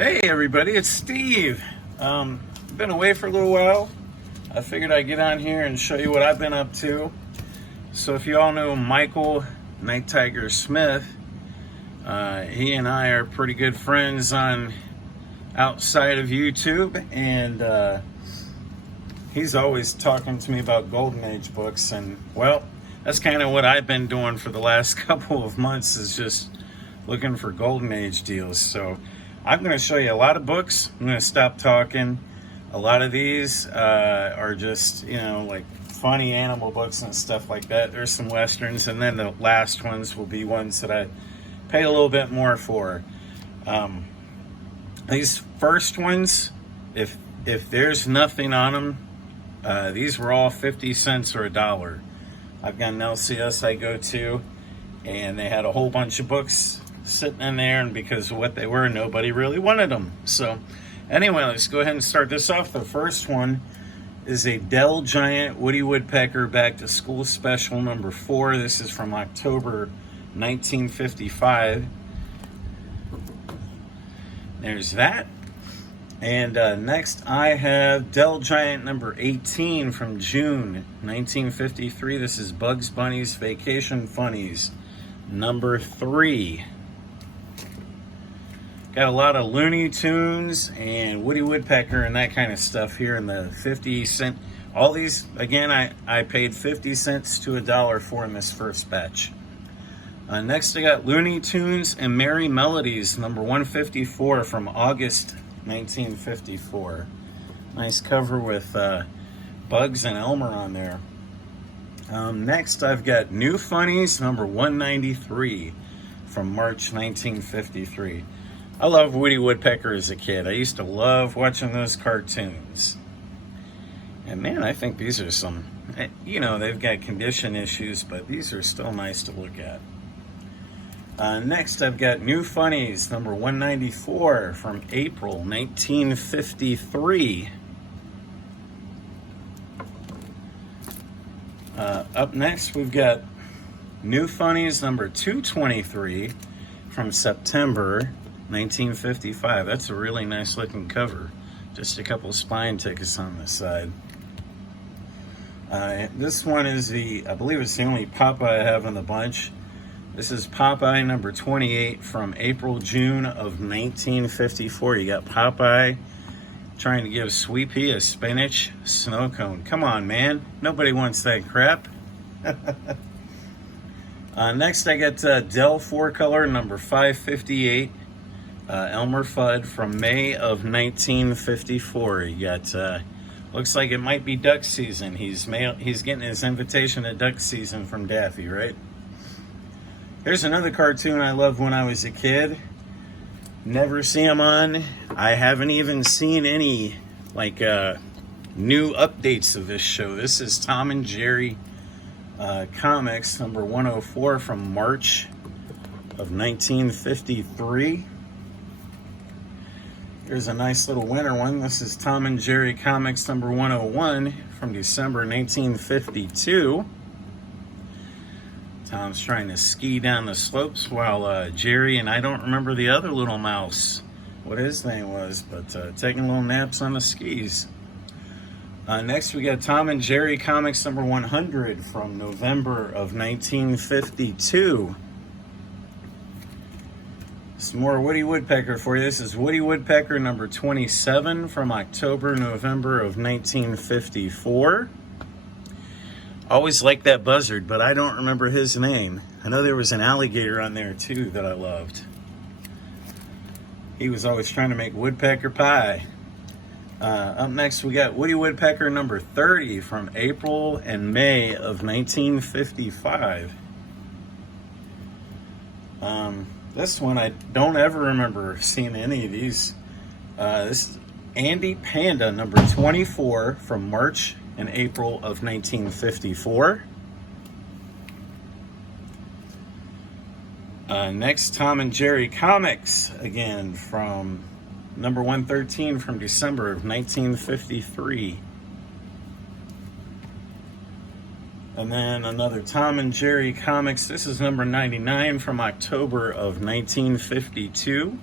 Hey everybody, it's Steve. Been away for a little while. I figured I'd get on here and show you what I've been up to. So if you all know Michael Night Tiger Smith, he and I are pretty good friends on outside of YouTube, and he's always talking to me about Golden Age books, and well, that's kind of what I've been doing for the last couple of months, is just looking for Golden Age deals. So I'm going to show you a lot of books. I'm going to stop talking. A lot of these are just, like funny animal books and stuff like that. There's some westerns, and then the last ones will be ones that I pay a little bit more for. These first ones, if there's nothing on them, these were all 50 cents or $1. I've got an LCS I go to, and they had a whole bunch of books sitting in there, and because of what they were, nobody really wanted them. So anyway, let's go ahead and start this off. The first one is a Dell Giant Woody Woodpecker Back to School Special number 4. This is from October 1955. There's that. And next I have Dell Giant number 18 from June 1953. This is Bugs Bunny's Vacation Funnies number 3. Got a lot of Looney Tunes and Woody Woodpecker and that kind of stuff here in the 50 cent. All these, again, I paid 50 cents to $1 for in this first batch. Next I got Looney Tunes and Merry Melodies number 154 from August 1954. Nice cover with Bugs and Elmer on there. Next I've got New Funnies number 193 from March 1953. I loved Woody Woodpecker as a kid. I used to love watching those cartoons. And man, I think these are some, they've got condition issues, but these are still nice to look at. Next, I've got New Funnies, number 194 from April 1953. Up next, we've got New Funnies, number 223 from September 1955. That's a really nice looking cover. Just a couple spine tickets on the side. This one is I believe it's the only Popeye I have in the bunch. This is Popeye number 28 from June of 1954. You got Popeye trying to give Sweet Pea a spinach snow cone. Come on, man. Nobody wants that crap. Next, I got Dell 4-color number 558. Elmer Fudd from May of 1954. You got, looks like it might be duck season. He's getting his invitation to duck season from Daffy, right? Here's another cartoon I loved when I was a kid. Never see him on. I haven't even seen any, new updates of this show. This is Tom and Jerry Comics number 104 from March of 1953. Here's a nice little winter one. This is Tom and Jerry Comics number 101 from December 1952. Tom's trying to ski down the slopes while Jerry, and I don't remember the other little mouse, what his name was, but taking little naps on the skis. Next we got Tom and Jerry Comics number 100 from November of 1952. Some more Woody Woodpecker for you. This is Woody Woodpecker number 27 from November of 1954. Always liked that buzzard, but I don't remember his name. I know there was an alligator on there too that I loved. He was always trying to make woodpecker pie. Up next we got Woody Woodpecker number 30 from April and May of 1955. This one, I don't ever remember seeing any of these. This is Andy Panda number 24 from March and April of 1954. Next, Tom and Jerry Comics, again from number 113 from December of 1953. And then another Tom and Jerry Comics. This is number 99 from October of 1952.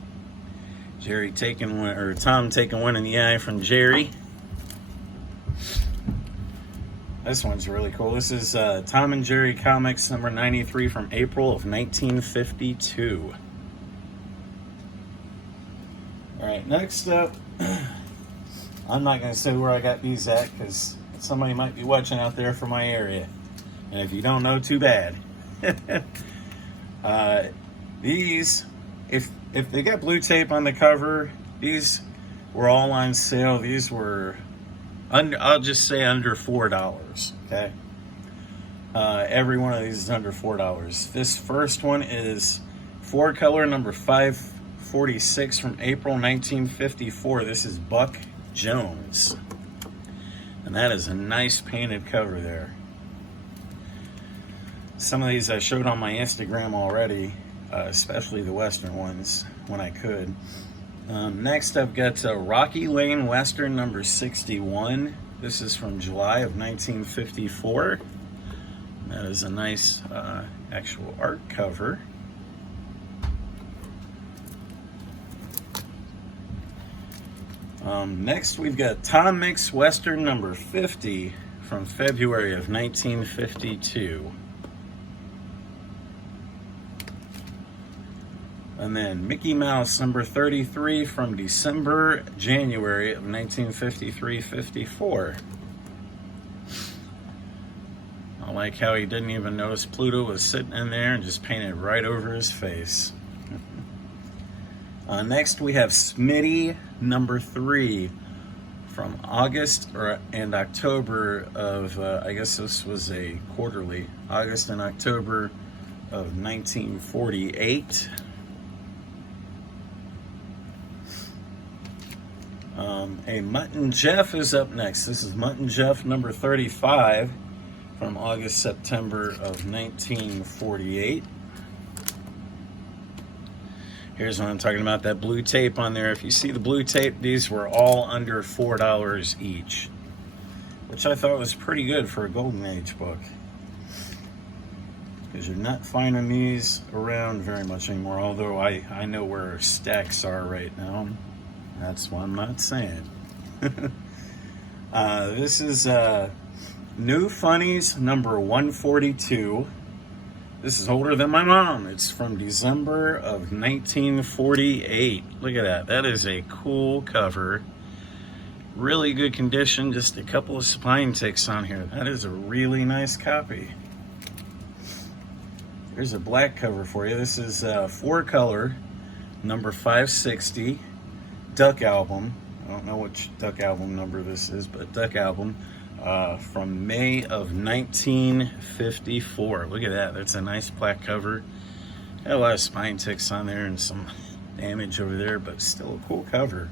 Jerry taking one, or Tom taking one in the eye from Jerry. This one's really cool. This is Tom and Jerry Comics number 93 from April of 1952. Alright, next up, I'm not going to say where I got these at because somebody might be watching out there from my area. And if you don't know, too bad. These, if they got blue tape on the cover, these were all on sale. These were under, I'll just say under $4, okay? Every one of these is under $4. This first one is 4-color number 546 from April 1954. This is Buck Jones. And that is a nice painted cover there. Some of these I showed on my Instagram already, especially the Western ones when I could. Next I've got Rocky Lane Western number 61. This is from July of 1954. That is a nice actual art cover. Next we've got Tom Mix Western number 50 from February of 1952. And then Mickey Mouse number 33 from January of 1953-54. I like how he didn't even notice Pluto was sitting in there and just painted right over his face. Next we have Smitty number 3 from August and October of, I guess this was a quarterly, August and October of 1948. A Mutton Jeff is up next. This is Mutton Jeff number 35 from August-September of 1948. Here's what I'm talking about, that blue tape on there. If you see the blue tape, these were all under $4 each, which I thought was pretty good for a Golden Age book, because you're not finding these around very much anymore, although I know where stacks are right now. That's what I'm not saying. This is New Funnies number 142. This is older than my mom. It's from December of 1948. Look at that. That is a cool cover. Really good condition. Just a couple of spine ticks on here. That is a really nice copy. Here's a black cover for you. This is 4-color number 560. Duck album. I don't know which Duck album number this is, but Duck album from May of 1954. Look at that. That's a nice black cover. Got a lot of spine ticks on there and some damage over there, but still a cool cover.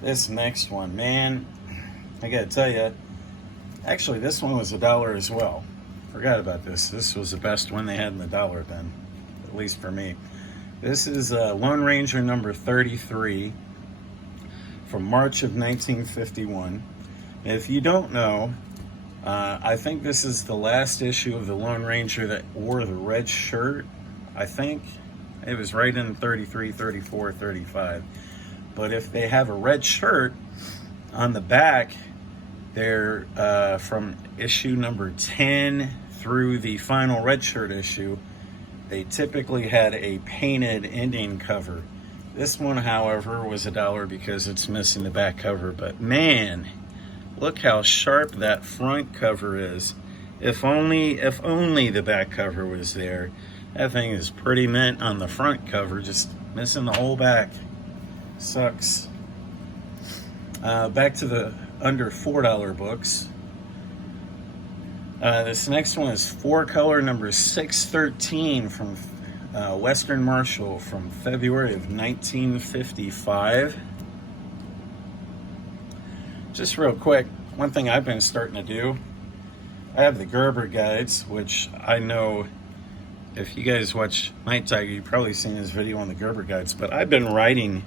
This next one, man, I gotta tell you, actually this one was $1 as well. Forgot about this. This was the best one they had in the dollar bin, at least for me. This is Lone Ranger number 33 from March of 1951. If you don't know, I think this is the last issue of the Lone Ranger that wore the red shirt. I think it was right in 33, 34, 35. But if they have a red shirt on the back, they're from issue number 10 through the final red shirt issue. They typically had a painted ending cover. This one, however, was $1 because it's missing the back cover. But man, look how sharp that front cover is. If only the back cover was there. That thing is pretty mint on the front cover, just missing the whole back. Sucks. Back to the under $4 books. This next one is 4-color number 613 from Western Marshall from February of 1955. Just real quick, one thing I've been starting to do, I have the Gerber guides, which I know if you guys watch Night Tiger, you've probably seen his video on the Gerber guides, but I've been writing,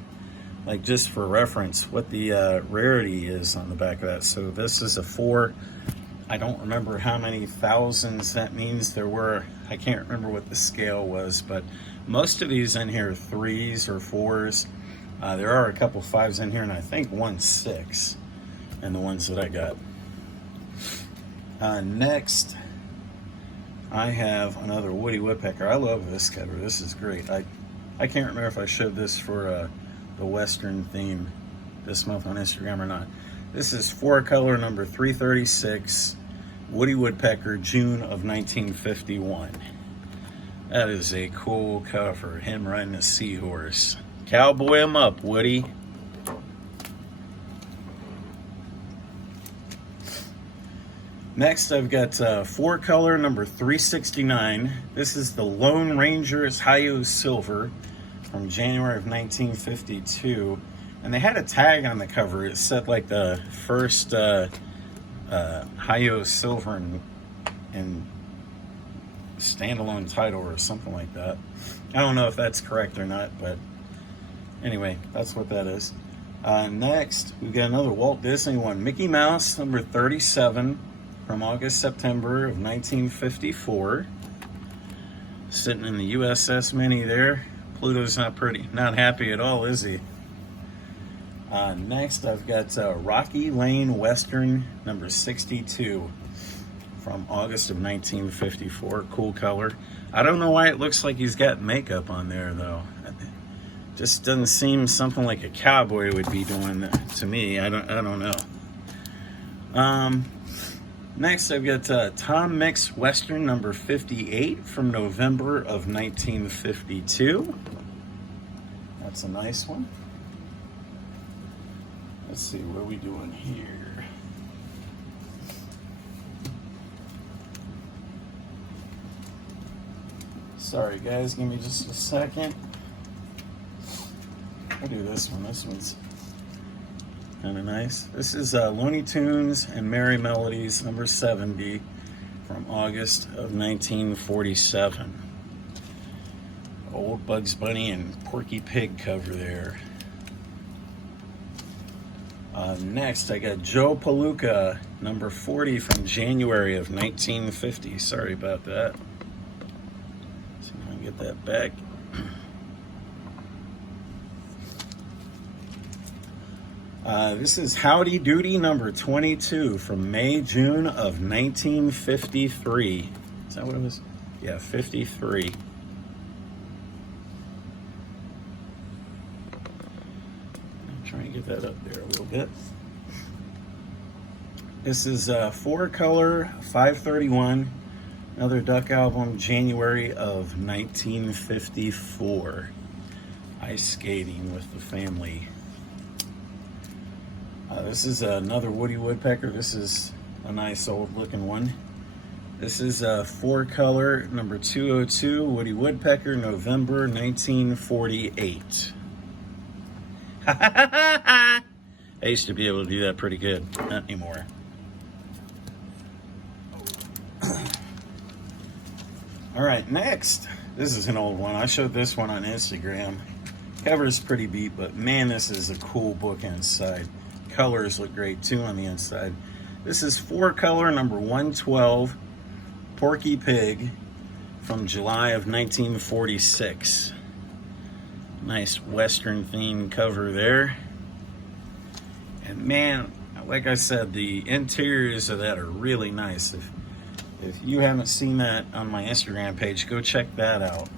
like just for reference, what the rarity is on the back of that. So this is a 4. I don't remember how many thousands that means there were. I can't remember what the scale was, but most of these in here are 3s or 4s. There are a couple 5s in here, and I think 1's 6 in the ones that I got. Next, I have another Woody Woodpecker. I love this cover. This is great. I can't remember if I showed this for the Western theme this month on Instagram or not. This is 4-color number 336, Woody Woodpecker, June of 1951. That is a cool cover. Him riding a seahorse. Cowboy him up, Woody. Next, I've got 4-color number 369. This is the Lone Ranger's Hi-Yo Silver from January of 1952. And they had a tag on the cover. It said like the first Hi-Yo Silver and standalone title or something like that. I don't know if that's correct or not, but anyway, that's what that is. Next, we've got another Walt Disney one. Mickey Mouse, number 37, from August, September of 1954. Sitting in the USS Minnie there. Pluto's not happy at all, is he? Next, I've got Rocky Lane Western, number 62, from August of 1954. Cool color. I don't know why it looks like he's got makeup on there, though. It just doesn't seem something like a cowboy would be doing to me. I don't know. Next, I've got Tom Mix Western, number 58, from November of 1952. That's a nice one. Let's see, what are we doing here? Sorry guys, give me just a second. I'll do this one. This one's kind of nice. This is Looney Tunes and Merry Melodies, number 70, from August of 1947. Old Bugs Bunny and Porky Pig cover there. Next, I got Joe Palooka, number 40, from January of 1950. Sorry about that. See if I can get that back. This is Howdy Doody, number 22, from May-June of 1953. Is that what it was? Yeah, 53. Trying to get that up there a little bit. This is 4-color 531, another Duck album, January of 1954. Ice skating with the family. This is another Woody Woodpecker. This is a nice old looking one. This is 4-color number 202, Woody Woodpecker, November 1948. I used to be able to do that pretty good. Not anymore. All right, next. This is an old one. I showed this one on Instagram. Cover is pretty beat, but man, this is a cool book inside. Colors look great too on the inside. This is 4-color number 112, Porky Pig, from July of 1946. Nice Western themed cover there. And man, like I said, the interiors of that are really nice. If you haven't seen that on my Instagram page, go check that out.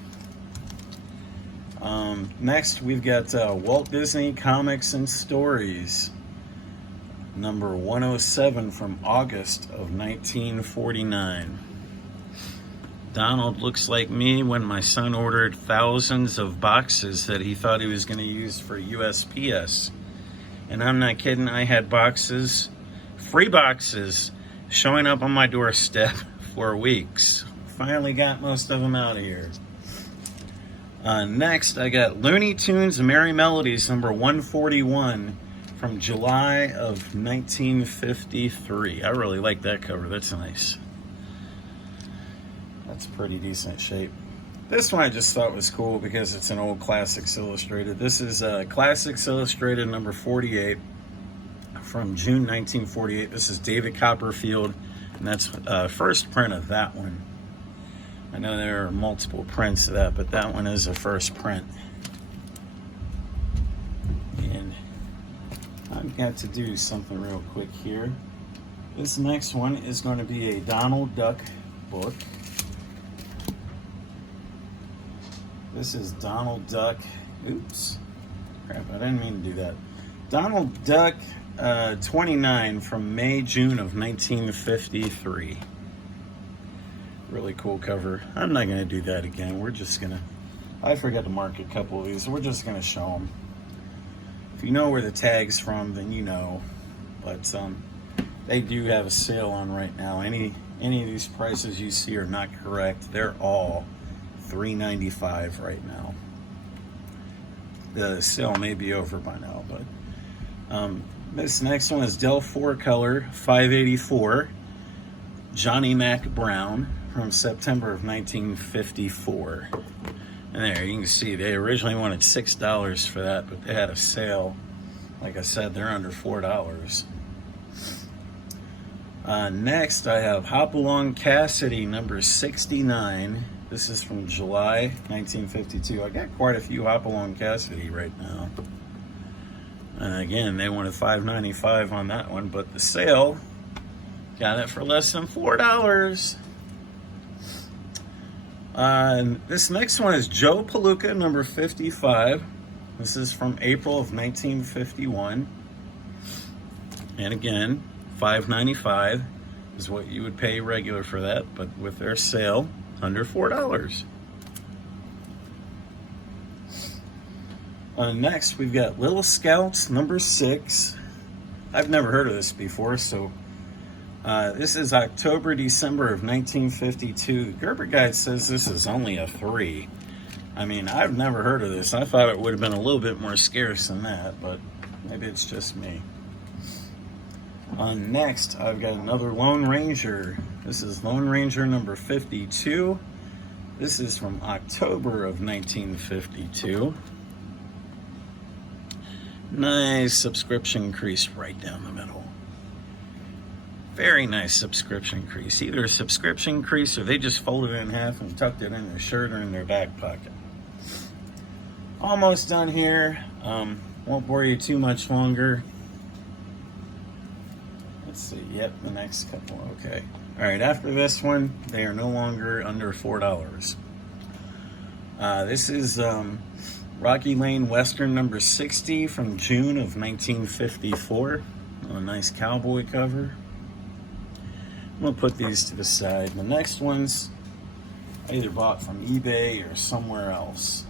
Next, we've got Walt Disney Comics and Stories, number 107, from August of 1949. Donald looks like me when my son ordered thousands of boxes that he thought he was going to use for USPS. And I'm not kidding, I had boxes, free boxes, showing up on my doorstep for weeks. Finally got most of them out of here. Next, I got Looney Tunes Merry Melodies, number 141, from July of 1953. I really like that cover. That's nice. That's pretty decent shape. This one I just thought was cool because it's an old Classics Illustrated. This is Classics Illustrated number 48 from June 1948. This is David Copperfield, and that's first print of that one. I know there are multiple prints of that, but that one is a first print. I've got to do something real quick here. This next one is going to be a Donald Duck book. This is Donald Duck. Oops. Crap, I didn't mean to do that. Donald Duck 29 from May, June of 1953. Really cool cover. I'm not going to do that again. We're just going to... I forgot to mark a couple of these. We're just going to show them. If you know where the tag's from, then you know. But they do have a sale on right now. Any of these prices you see are not correct. They're all $3.95 right now. The sale may be over by now, but this next one is Del 4 Color 584 Johnny Mac Brown from September of 1954. And there you can see they originally wanted $6 for that, but they had a sale. Like I said, they're under $4. Next, I have Hopalong Cassidy number 69. This is from July 1952. I got quite a few Hopalong Cassidy right now. And again, they wanted $5.95 on that one, but the sale got it for less than $4. This next one is Joe Palooka number 55. This is from April of 1951. And again, $5.95 is what you would pay regular for that, but with their sale, under $4. Next, we've got Little Scouts number 6. I've never heard of this before, so this is October, December of 1952. The Gerber Guide says this is only a 3. I mean, I've never heard of this. I thought it would have been a little bit more scarce than that, but maybe it's just me. Next, I've got another Lone Ranger. This is Lone Ranger number 52. This is from October of 1952. Nice subscription crease right down the middle. Very nice subscription crease. Either a subscription crease or they just folded it in half and tucked it in their shirt or in their back pocket. Almost done here. Won't bore you too much longer. Let's see. Yep, the next couple. Okay. All right, after this one, they are no longer under $4. This is Rocky Lane Western number 60 from June of 1954. A nice cowboy cover. I'm going to put these to the side. The next ones I either bought from eBay or somewhere else.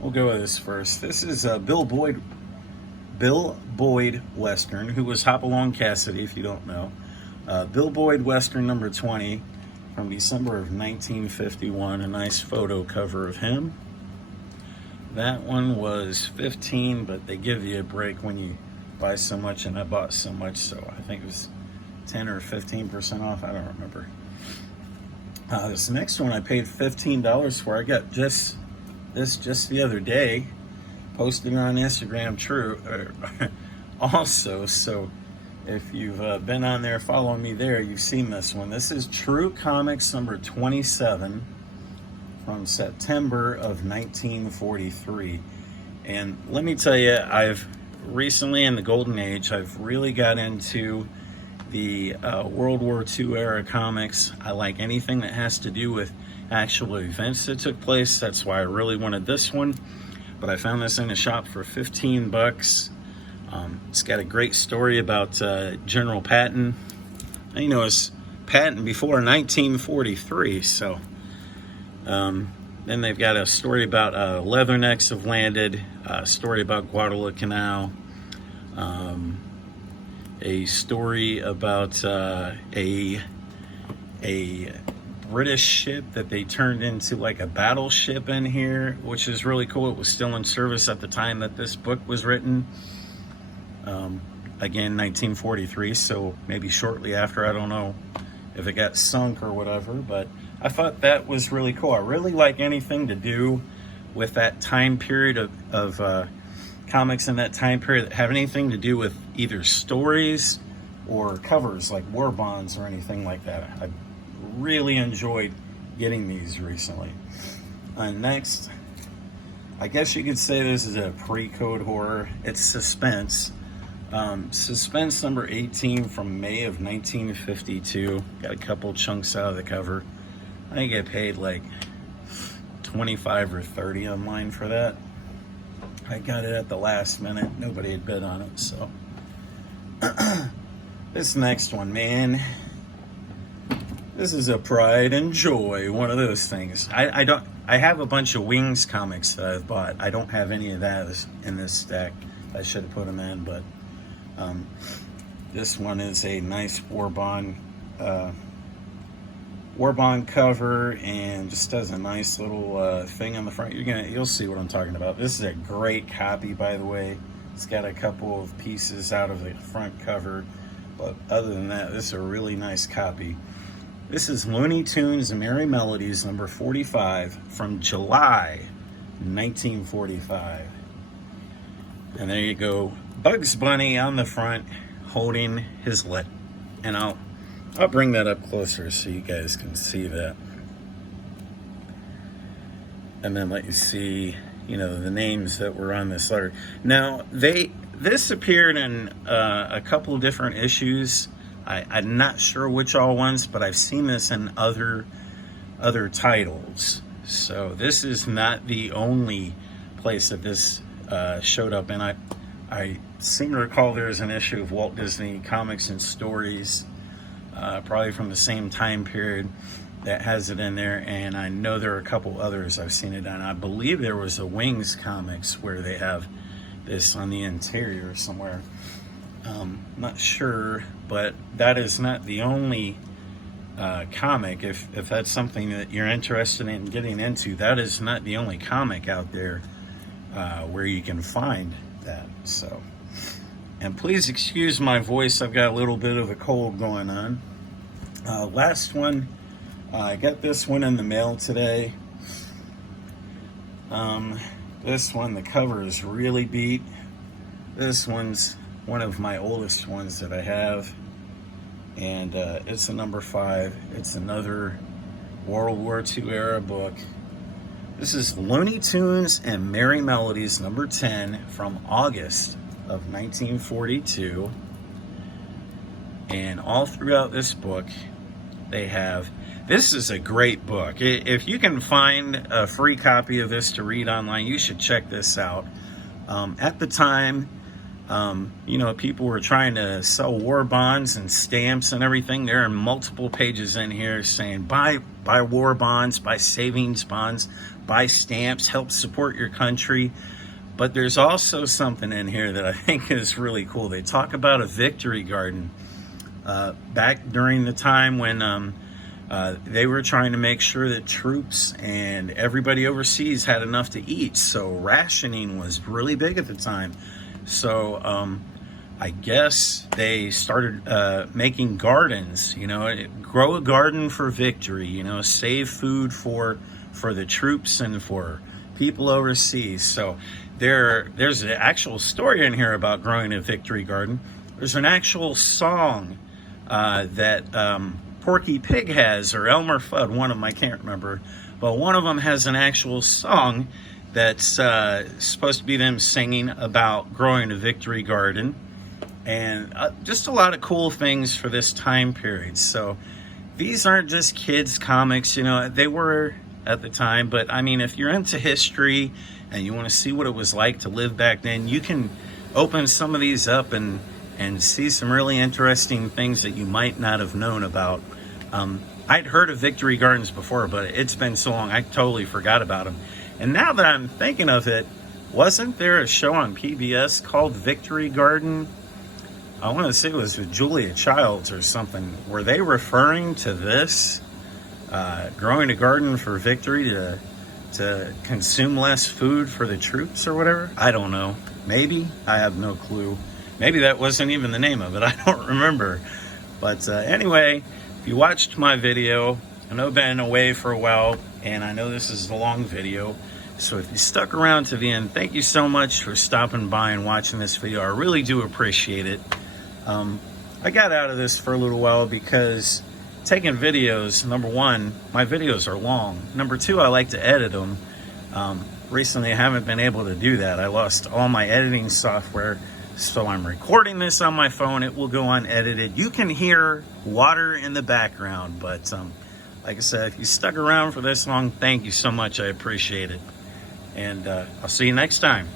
We'll go with this first. This is Bill Boyd Western, who was Hopalong Cassidy, if you don't know. Bill Boyd Western number 20 from December of 1951. A nice photo cover of him. That one was $15, but they give you a break when you buy so much, and I bought so much, so I think it was 10 or 15% off. I don't remember. This next one I paid $15 for. I got just the other day. Posted on Instagram also, so if you've been on there following me there, you've seen this one. This is True Comics number 27 from September of 1943. And let me tell you, I've recently in the golden age, I've really got into the World War II era comics. I like anything that has to do with actual events that took place. That's why I really wanted this one. But I found this in a shop for $15. It's got a great story about General Patton. You know, it's Patton before 1943. So then they've got a story about Leathernecks have landed, a story about Guadalcanal, a story about a British ship that they turned into like a battleship in here, which is really cool. It was still in service at the time that this book was written. Again, 1943, so maybe shortly after. I don't know if it got sunk or whatever, but I thought that was really cool. I really like anything to do with that time period of comics in that time period that have anything to do with either stories or covers like war bonds or anything like that. I really enjoyed getting these recently. Next, I guess you could say this is a pre-code horror. It's suspense. Suspense number 18 from May of 1952. Got a couple chunks out of the cover. I think I paid like 25 or 30 online for that. I got it at the last minute. Nobody had bid on it, so. This next one, man. This is a pride and joy, one of those things. I have a bunch of Wings comics that I've bought. I don't have any of that in this stack. I should have put them in, but this one is a nice war bond cover, and just does a nice little thing on the front. You'll see what I'm talking about. This is a great copy, by the way. It's got a couple of pieces out of the front cover, but other than that, this is a really nice copy. This is Looney Tunes and Merry Melodies number 45 from July 1945. And there you go, Bugs Bunny on the front holding his lit. And I'll bring that up closer so you guys can see that. And then let you see, the names that were on this letter. Now, this appeared in a couple of different issues. I'm not sure which all ones, but I've seen this in other titles. So this is not the only place that this showed up. And I seem to recall there's an issue of Walt Disney Comics and Stories, probably from the same time period, that has it in there. And I know there are a couple others I've seen it on. I believe there was a Wings comics where they have this on the interior somewhere. Not sure, but that is not the only comic. If that's something that you're interested in getting into, that is not the only comic out there where you can find that. So, and please excuse my voice. I've got a little bit of a cold going on. Last one, I got this one in the mail today. This one, the cover is really beat. This one's one of my oldest ones that I have, and it's a number 5. It's another World War II era book. This is Looney Tunes and Merry Melodies number 10 from August of 1942. And all throughout this book, this is a great book. If you can find a free copy of this to read online, you should check this out. At the time, people were trying to sell war bonds and stamps and everything. There are multiple pages in here saying buy war bonds, buy savings bonds, buy stamps, help support your country. But there's also something in here that I think is really cool. They talk about a victory garden back during the time when they were trying to make sure that troops and everybody overseas had enough to eat. So rationing was really big at the time. So I guess they started making gardens, grow a garden for victory, save food for the troops and for people overseas. So there's an actual story in here about growing a victory garden. There's an actual song that Porky Pig has, or Elmer Fudd, one of them, I can't remember, but one of them has an actual song that's supposed to be them singing about growing a victory garden, and just a lot of cool things for this time period. So these aren't just kids comics, they were at the time, but I mean, if you're into history and you want to see what it was like to live back then, you can open some of these up and see some really interesting things that you might not have known about. I'd heard of victory gardens before, but it's been so long I totally forgot about them. And now that I'm thinking of it, wasn't there a show on PBS called Victory Garden? I want to say it was with Julia Childs or something. Were they referring to this? Growing a garden for victory to consume less food for the troops or whatever? I don't know. Maybe. I have no clue. Maybe that wasn't even the name of it. I don't remember. But anyway, if you watched my video, I know I've been away for a while, and I know this is a long video. So if you stuck around to the end, thank you so much for stopping by and watching this video. I really do appreciate it. I got out of this for a little while because taking videos, number one, my videos are long. Number two, I like to edit them. Recently, I haven't been able to do that. I lost all my editing software. So I'm recording this on my phone. It will go unedited. You can hear water in the background, but like I said, if you stuck around for this long, thank you so much. I appreciate it. And I'll see you next time.